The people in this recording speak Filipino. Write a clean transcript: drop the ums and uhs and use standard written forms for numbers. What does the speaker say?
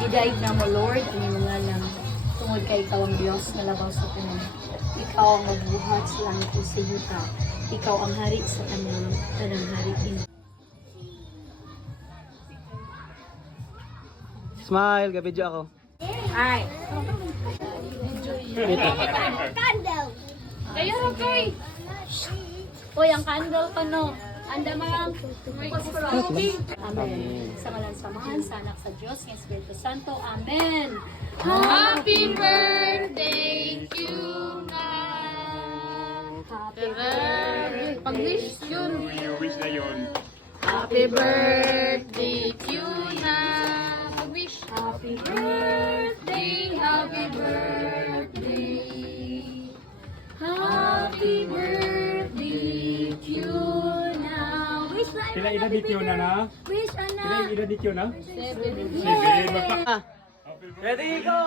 Gidaig na mo, Lord, ang iyong ngalan. Tungod kay ikaw ang Diyos na labaw sa tanan. Ikaw ang magbuhat sa langit o sa yuta. Ikaw ang hari sa tanang hari din. Smile, gabidyo ako. Ay. Candle. Kayo rin kay. Uy, ang candle pa no. Anda mang. Amen. Sa ngalan samahan, sa anak sa Diyos, ng Espiritu Santo. Amen. Happy birthday to na. Happy birthday. Pag-wish yun. Wish na yun. Happy birthday to na. Pag-wish. Happy birthday. Happy birthday. Happy birthday to now. Wish na. Kailan edad yun na? Wish na. Kailan edad yun na? 7. Sige, magpa... Ready, go!